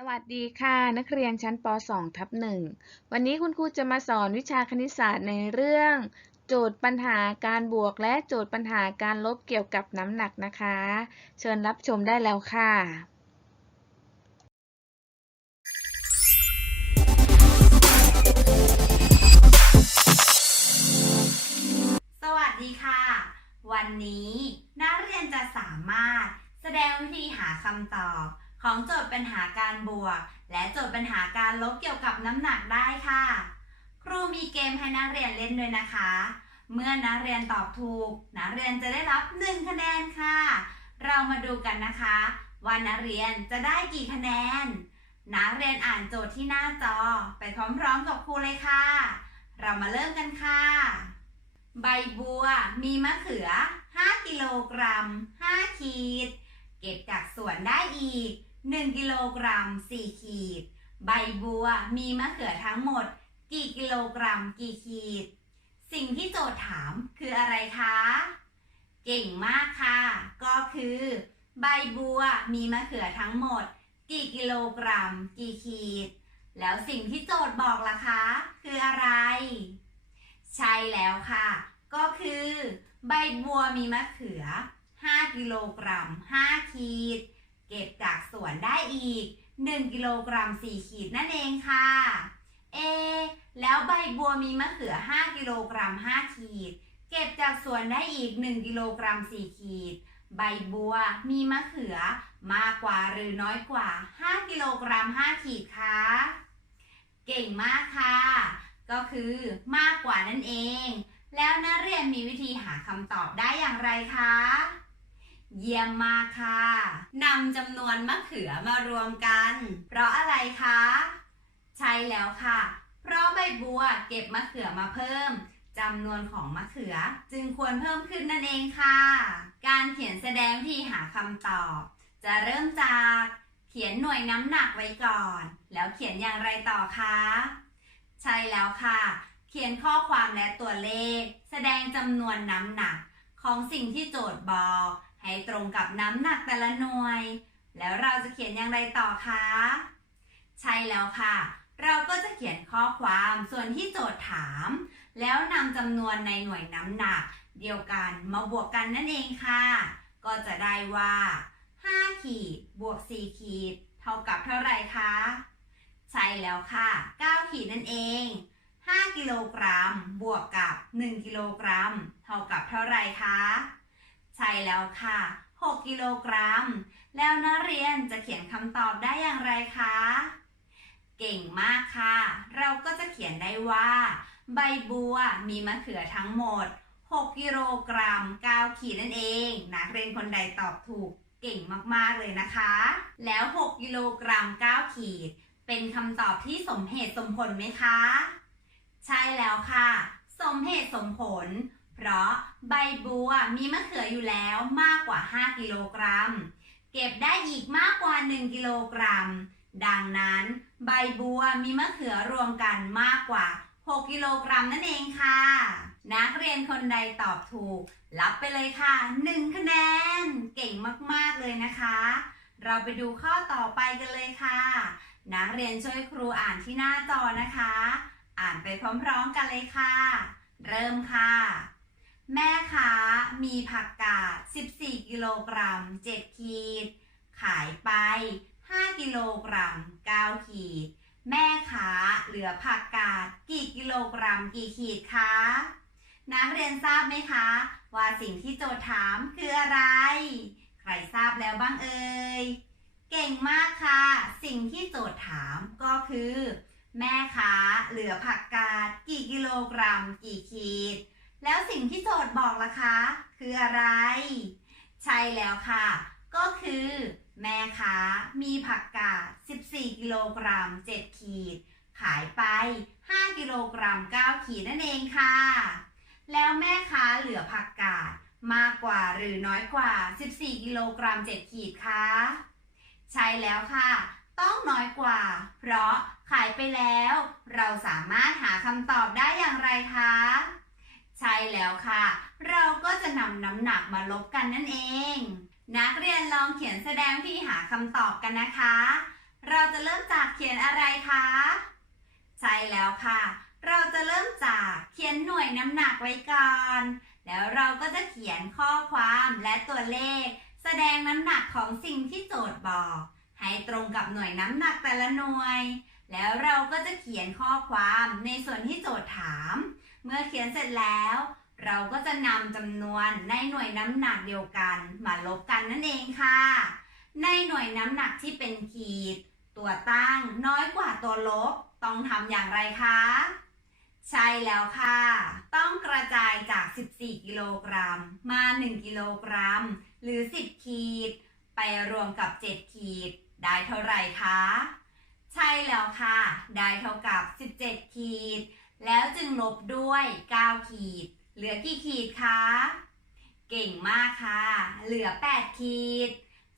สวัสดีค่ะ นักเรียนชั้นป .2 ทับหนึ่งวันนี้คุณครูจะมาสอนวิชาคณิตศาสตร์ในเรื่อง โจทย์ปัญหาการบวกและโจทย์ปัญหาการลบเกี่ยวกับน้ำหนักนะคะ เชิญรับชมได้แล้วค่ะสวัสดีค่ะ วันนี้นักเรียนจะสามารถแสดงวิธีหาคำตอบ ของโจทย์ปัญหาการบวก และโจทย์ปัญหาการลบเกี่ยวกับน้ำหนักได้ค่ะ ครูมีเกมให้นักเรียนเล่นด้วยนะคะ เมื่อนักเรียนตอบถูก นักเรียนจะได้รับ 1 คะแนนค่ะ เรามาดูกันนะคะว่านักเรียนจะได้กี่คะแนน นักเรียนอ่านโจทย์ที่หน้าจอไปพร้อมๆกับครูเลยค่ะ เรามาเริ่มกันค่ะ ใบบัวมีมะเขือ 5 กิโลกรัม 5 ขีด เก็บจากสวนได้อีก 1กิโลกรัม4ขีด ใบบัวมีมะเขือทั้งหมด กี่กิโลกรัมกี่ขีด สิ่งที่โจทย์ถามคืออะไรคะ เก่งมากค่ะ ก็คือ ใบบัวมีมะเขือทั้งหมด กี่กิโลกรัม กี่ขีด แล้วสิ่งที่โจทย์บอกล่ะคะ คืออะไร ใช่แล้วค่ะ ก็คือ ใบบัวมีมะเขือ 5 กิโลกรัม 5 ขีด เก็บจากสวนได้อีก 1 กิโลกรัม 4 ขีดนั่นเองค่ะ เอ แล้วใบบัวมีมะเขือ 5 กิโลกรัม 5 ขีด เก็บจากสวนได้อีก 1 กิโลกรัม 4 ขีด ใบบัวมีมะเขือมากกว่าหรือน้อยกว่า 5 กิโลกรัม 5 ขีดคะ เก่งมากค่ะ ก็คือมากกว่านั่นเอง แล้วนักเรียนมีวิธีหาคำตอบได้อย่างไรคะ เยี่ยมมากค่ะนำจำนวนมะเขือมารวมกัน เพราะอะไรคะ ใช่แล้วค่ะ เพราะใบบัวเก็บมะเขือมาเพิ่มจำนวนของมะเขือจึงควรเพิ่มขึ้นนั่นเองค่ะ การเขียนแสดงวิธีหาคำตอบ จะเริ่มจากเขียนหน่วยน้ำหนักไว้ก่อน แล้วเขียนอย่างไรต่อคะ ใช่แล้วค่ะ เขียนข้อความและตัวเลข แสดงจำนวนน้ำหนัก ของสิ่งที่โจทย์บอก ให้ตรงกับน้ำหนักแต่ละหน่วย แล้วเราจะเขียนอย่างไรต่อคะ ใช่แล้วค่ะ เราก็จะเขียนข้อความส่วนที่โจทย์ถาม แล้วนำจำนวนในหน่วยน้ำหนัก เดียวกันมาบวกกันนั่นเองค่ะ ก็จะได้ว่า 5 ขีดบวก 4 ขีด เท่ากับเท่าไหร่คะ ใช่แล้วค่ะ 9 ขีดนั่นเอง 5 กิโลกรัมบวกกับ 1 กิโลกรัม เท่ากับเท่าไหร่คะ ใช่แล้วค่ะ 6 กิโลกรัม แล้วนักเรียนจะเขียนคำตอบได้อย่างไรคะ เก่งมากค่ะ เราก็จะเขียนได้ว่า ใบบัวมีมะเขือทั้งหมด 6 กิโลกรัม 9 ขีดนั่นเอง นักเรียนคนใดตอบถูกเก่งมากๆเลยนะคะ แล้ว 6 กิโลกรัม 9 ขีด เป็นคำตอบที่สมเหตุสมผลไหมคะ ใช่แล้วค่ะ สมเหตุสมผล เพราะใบบัวมีมะเขืออยู่แล้วมากกว่า 5 กิโลกรัม เก็บได้อีกมากกว่า 1 กิโลกรัม ดังนั้น ใบบัวมีมะเขือรวมกันมากกว่า 6 กิโลกรัมนั่นเองค่ะ นักเรียนคนใดตอบถูก รับไปเลยค่ะ 1 คะแนน เก่งมากๆเลยนะคะ เราไปดูข้อต่อไปกันเลยค่ะ นักเรียนช่วยครูอ่านที่หน้าจอนะคะ อ่านไปพร้อมๆกันเลยค่ะ เริ่มค่ะ แม่ค้ามีผักกาด 14 กิโลกรัม 7 ขีด ขายไป 5 กิโลกรัม 9 ขีด แม่ค้าเหลือผักกาดกี่กิโลกรัมกี่ขีดคะนักเรียนทราบไหมคะ ว่าสิ่งที่โจทย์ถามคืออะไร ใครทราบแล้วบ้างเอ่ย เก่งมากค่ะ สิ่งที่โจทย์ถามก็คือ แม่ค้าเหลือผักกาดกี่กิโลกรัม กี่ขีด แล้วสิ่งที่โจทย์บอกล่ะคะ คืออะไร ใช่แล้วค่ะ ก็คือ แม่ค้ามีผักกาด 14 กิโลกรัม 7 ขีด ขายไป 5 กิโลกรัม 9 ขีดนั่นเองค่ะ แล้วแม่ค้าเหลือผักกาดมากกว่าหรือน้อยกว่า 14 กิโลกรัม 7 ขีดคะใช่แล้วค่ะ ต้องน้อยกว่า เพราะขายไปแล้ว เราสามารถหาคำตอบได้อย่างไรคะ ใช่แล้วค่ะ เราก็จะนำน้ำหนักมาลบกันนั่นเอง นักเรียนลองเขียนแสดงที่หาคำตอบกันนะคะ เราจะเริ่มจากเขียนอะไรคะ ใช่แล้วค่ะ เราจะเริ่มจากเขียนหน่วยน้ำหนักไว้ก่อน แล้วเราก็จะเขียนข้อความและตัวเลข แสดงน้ำหนักของสิ่งที่โจทย์บอก ให้ตรงกับหน่วยน้ำหนักแต่ละหน่วย แล้วเราก็จะเขียนข้อความในส่วนที่โจทย์ถาม เมื่อเขียนเสร็จแล้ว เราก็จะนำจำนวนในหน่วยน้ำหนักเดียวกันมาลบกันนั่นเองค่ะ ในหน่วยน้ำหนักที่เป็นขีด ตัวตั้งน้อยกว่าตัวลบต้องทำอย่างไรคะ ใช่แล้วค่ะ ต้องกระจายจาก 14 กิโลกรัม มา 1 กิโลกรัม หรือ 10 ขีด ไปรวมกับ 7 ขีด ได้เท่าไหร่คะ ใช่แล้วค่ะ ได้เท่ากับ 17 ขีด แล้วจึงลบด้วย 9 ขีด เหลือกี่ขีดคะ เก่งมากค่ะ เหลือ 8 ขีด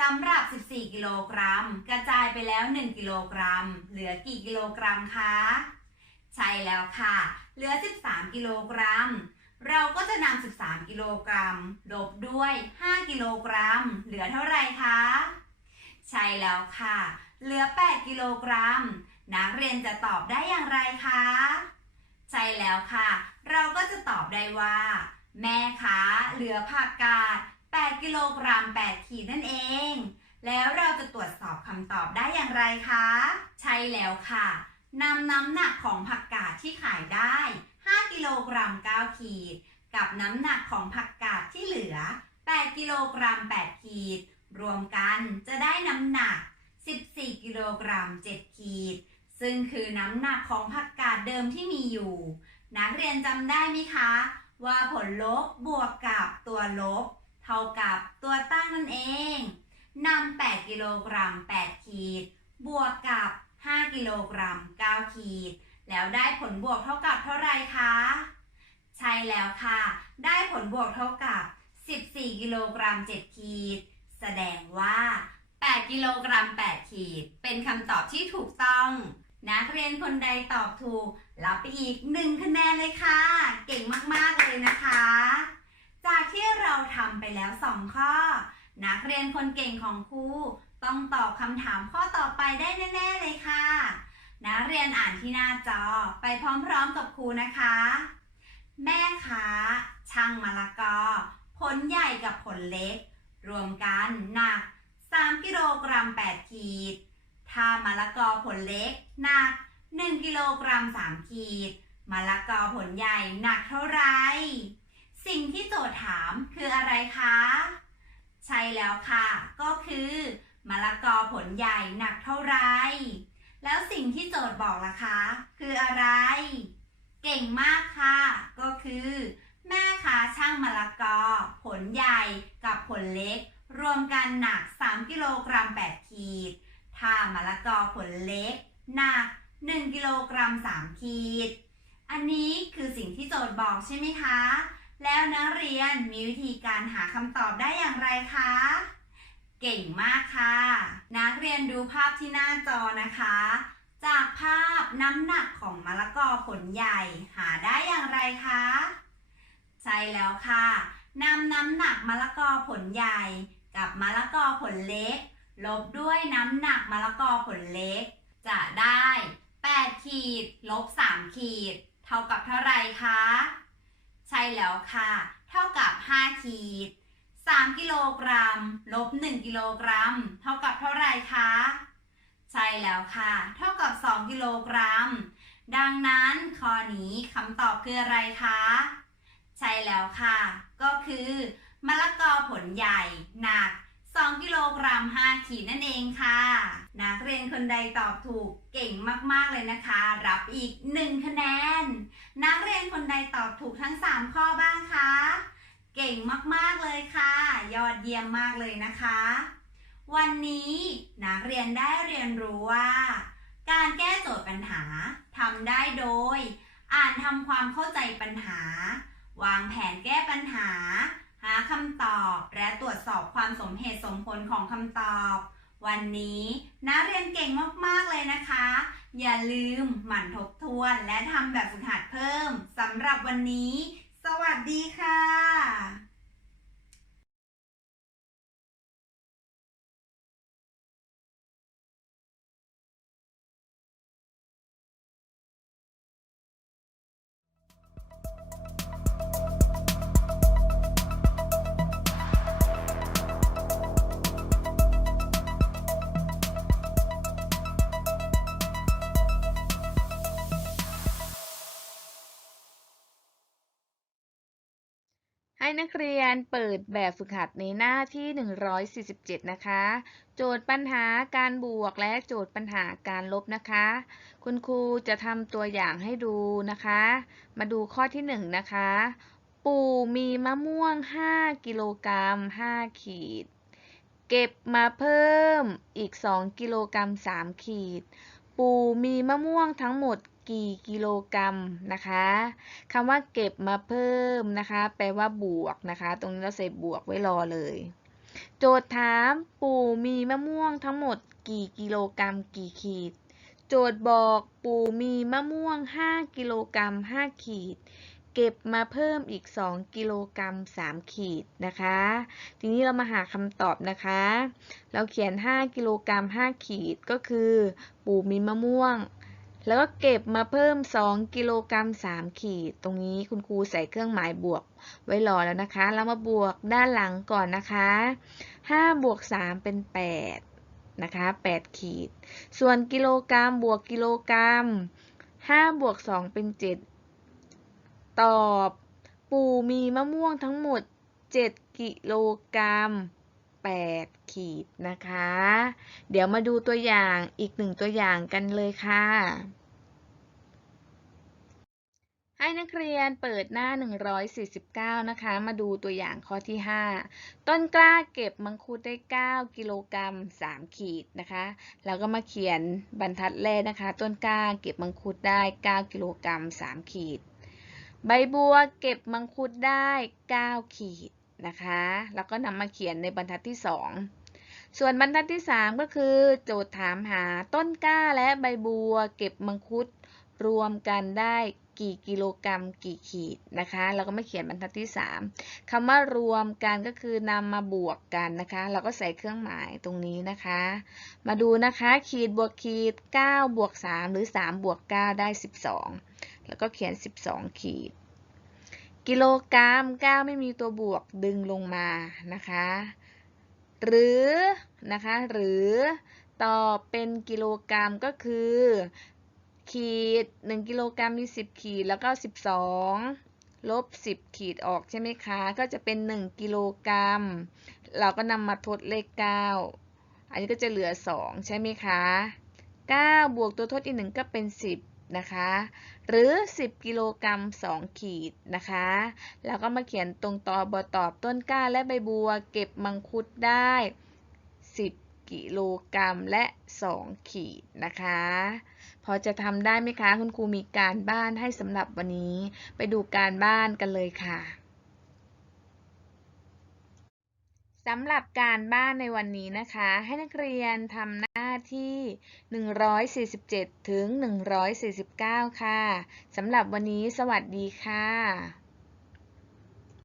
สำหรับ 14 กิโลกรัม กระจายไปแล้ว 1 กิโลกรัม เหลือกี่กิโลกรัมคะ ใช่แล้วค่ะ เหลือ 13 กิโลกรัม เราก็จะนำ 13 กิโลกรัม ลบด้วย 5 กิโลกรัม เหลือเท่าไหร่คะ ใช่แล้วค่ะ เหลือ 8 กิโลกรัม นักเรียนจะตอบได้อย่างไรคะ ใช่แล้วค่ะ เราก็จะตอบได้ว่า แม่คะเหลือผักกาด 8 กิโลกรัม 8 ขีดนั่นเอง แล้วเราจะตรวจสอบคำตอบได้อย่างไรคะ ใช่แล้วค่ะนำน้ำหนักของผักกาดที่ขายได้ 5 กิโลกรัม 9 ขีด กับน้ำหนักของผักกาดที่เหลือ 8 กิโลกรัม 8 ขีด รวมกันจะได้น้ำหนัก 14 กิโลกรัม 7 ขีด ซึ่งคือน้ำหนักของผักกาดเดิมที่มีอยู่ นักเรียนจำได้ไหมคะ ว่าผลลบบวกกับตัวลบ เท่ากับตัวตั้งนั่นเองนำ8กิโลกรัม8ขีด บวกกับ 5 กิโลกรัม9ขีด แล้วได้ผลบวกเท่ากับเท่าไรคะ ใช่แล้วค่ะ ได้ผลบวกเท่ากับ 14 กิโลกรัม7ขีด แสดงว่า 8 กิโลกรัม8ขีด เป็นคำตอบที่ถูกต้อง นักเรียนคนใดตอบถูก รับไปอีก1คะแนนเลยค่ะ เก่งมาก ๆ เลยนะคะ จากที่เราทำไปแล้ว2ข้อ นักเรียนคนเก่งของครูต้องตอบคำถามข้อต่อไปได้แน่ ๆ เลยค่ะ นักเรียนอ่านที่หน้าจอไปพร้อม ๆ กับครูนะคะ แม่ค้าช่างมะละกอ ผลใหญ่กับผลเล็ก รวมกันหนัก 3 กิโลกรัม 8 ขีด ถ้ามะละกอผลเล็กหนัก 1 กิโลกรัม 3 ขีดมะละกอผลใหญ่หนักเท่าไหรสิ่งที่โจทย์ถามคืออะไรคะ ใช่แล้วค่ะ ก็คือมะละกอผลใหญ่หนักเท่าไหรแล้วสิ่งที่โจทย์บอกล่ะคะ คืออะไร เก่งมากค่ะ ก็คือ แม่ค้าช่างมะละกอ ผลใหญ่กับผลเล็ก รวมกันหนัก 3 กิโลกรัม 8 ขีด ถ้ามะละกอผลเล็ก หนัก 1 กิโลกรัม 3 ขีด อันนี้คือสิ่งที่โจทย์บอกใช่ไหมคะ แล้วนักเรียนมีวิธีการหาคำตอบได้อย่างไรคะ เก่งมากค่ะ นักเรียนดูภาพที่หน้าจอนะคะ จากภาพน้ำหนักของมะละกอผลใหญ่หาได้อย่างไรคะ ใช่แล้วค่ะนำน้ำหนักมะละกอผลใหญ่กับมะละกอผลเล็ก ลบด้วยน้ำหนักมะละกอผลเล็ก จะได้ 8 ขีด ลบ 3 ขีด เท่ากับเท่าไรคะ ใช่แล้วค่ะ เท่ากับ 5 ขีด 3 กิโลกรัม ลบ 1 กิโลกรัม เท่ากับเท่าไรคะ ใช่แล้วค่ะ เท่ากับ 2 กิโลกรัม ดังนั้นข้อนี้คำตอบคืออะไรคะ ใช่แล้วค่ะ ก็คือมะละกอผลใหญ่หนัก 2 กิโลกรัม 5 ขีดนั่นเองค่ะ นักเรียนคนใดตอบถูกเก่งมาก ๆ เลยนะคะ รับอีก 1 คะแนน นักเรียนคนใดตอบถูกทั้ง 3 ข้อบ้างคะ เก่งมาก ๆ เลยค่ะ ยอดเยี่ยมมากเลยนะคะ วันนี้นักเรียนได้เรียนรู้ว่า การแก้โจทย์ปัญหาทำได้โดย อ่านทำความเข้าใจปัญหา วางแผนแก้ปัญหา หาคำตอบและตรวจสอบความสมเหตุสมผลของคำตอบ วันนี้นักเรียนเก่งมาก ๆ เลยนะคะ อย่าลืมหมั่นทบทวนและทำแบบฝึกหัดเพิ่มสำหรับวันนี้ สวัสดีค่ะ นักเรียนเปิดแบบฝึกหัดในหน้าที่ 147 นะคะ โจทย์ปัญหาการบวกและโจทย์ปัญหาการลบนะคะ คุณครูจะทำตัวอย่างให้ดูนะคะ มาดูข้อที่ 1 นะคะ ปู่มีมะม่วง 5 กิโลกรัม 5 ขีด เก็บมาเพิ่มอีก 2 กิโลกรัม 3 ขีด ปู่มีมะม่วงทั้งหมด กี่กิโลกรัมนะคะคำว่าเก็บมาเพิ่มนะคะ แปลว่าบวกนะคะ ตรงนี้เราใส่บวกไว้รอเลย โจทย์ถามปู่มีมะม่วงทั้งหมดกี่กิโลกรัมกี่ขีด โจทย์บอกปู่มีมะม่วง 5 กิโลกรัม 5 ขีด เก็บมาเพิ่มอีก 2 กิโลกรัม 3 ขีดนะคะ ทีนี้เรามาหาคำตอบนะคะ เราเขียน 5 กิโลกรัม 5 ขีดก็คือ ปู่มีมะม่วง แล้วก็เก็บมาเพิ่ม 2 กิโลกรัม3ขีด ตรงนี้คุณครูใส่เครื่องหมายบวกไว้รอแล้วนะคะ เรามาบวกด้านหลังก่อนนะคะ 5 บวก 3 เป็น 8 นะคะ 8 ขีด ส่วนกิโลกรัมบวกกิโลกรัม 5 บวก 2 เป็น 7 ตอบ ปู่มีมะม่วงทั้งหมด 7 กิโลกรัม 8 ขีดนะคะ เดี๋ยวมาดูตัวอย่างอีกหนึ่งตัวอย่างกันเลยค่ะ ให้นักเรียนเปิดหน้า 149 นะคะ มาดูตัวอย่างข้อที่ 5 ต้นกล้าเก็บมังคุดได้ 9 กิโลกรัม 3 ขีดนะคะ แล้วก็มาเขียนบรรทัดแรกนะคะ ต้นกล้าเก็บมังคุดได้ 9 กิโลกรัม 3 ขีด ใบบัวเก็บมังคุดได้ 9 ขีดนะคะ แล้วก็นำมาเขียนในบรรทัดที่ 2 ส่วนบรรทัดที่ 3 ก็คือ โจทย์ถามหาต้นกล้าและใบบัว เก็บมังคุดรวมกันได้กี่กิโลกรัมกี่ขีดนะคะเราก็มาเขียนบรรทัดที่ 3คำว่ารวมกันก็คือนำมาบวกกันนะคะ เราก็ใส่เครื่องหมายตรงนี้นะคะ มาดูนะคะขีดบวกขีด9บวก3หรือ3บวก9ได้ 12 แล้วก็เขียน 12 ขีด กิโลกรัม 9 ไม่มีตัวบวกดึงลงมานะคะ หรือนะคะหรือต่อเป็นกิโลกรัมก็คือ ขีด 1 กิโลกรัมมี 10 ขีดแล้วก็ 12 ลบ 10 ขีดออกใช่ไหมคะ ก็จะเป็น 1 กิโลกรัม เราก็นำมาทดเลข 9 อันนี้ก็จะเหลือ 2 ใช่ไหมคะ 9 บวกตัวทดอีก1ก็เป็น 10 นะคะ หรือ 10 กิโลกรัม 2 ขีดนะคะ แล้วก็มาเขียนตรงตอบอตอบต้นกล้าและใบบัว เก็บมังคุดได้ 10 กิโลกรัมและ 2 ขีดนะคะ พอจะทำได้ไหมคะ คุณครูมีการบ้านให้สำหรับวันนี้ ไปดูการบ้านกันเลยค่ะ สำหรับการบ้านในวันนี้นะคะ ให้นักเรียนทำหน้าที่ 147 ถึง 149 ค่ะ สำหรับวันนี้สวัสดีค่ะ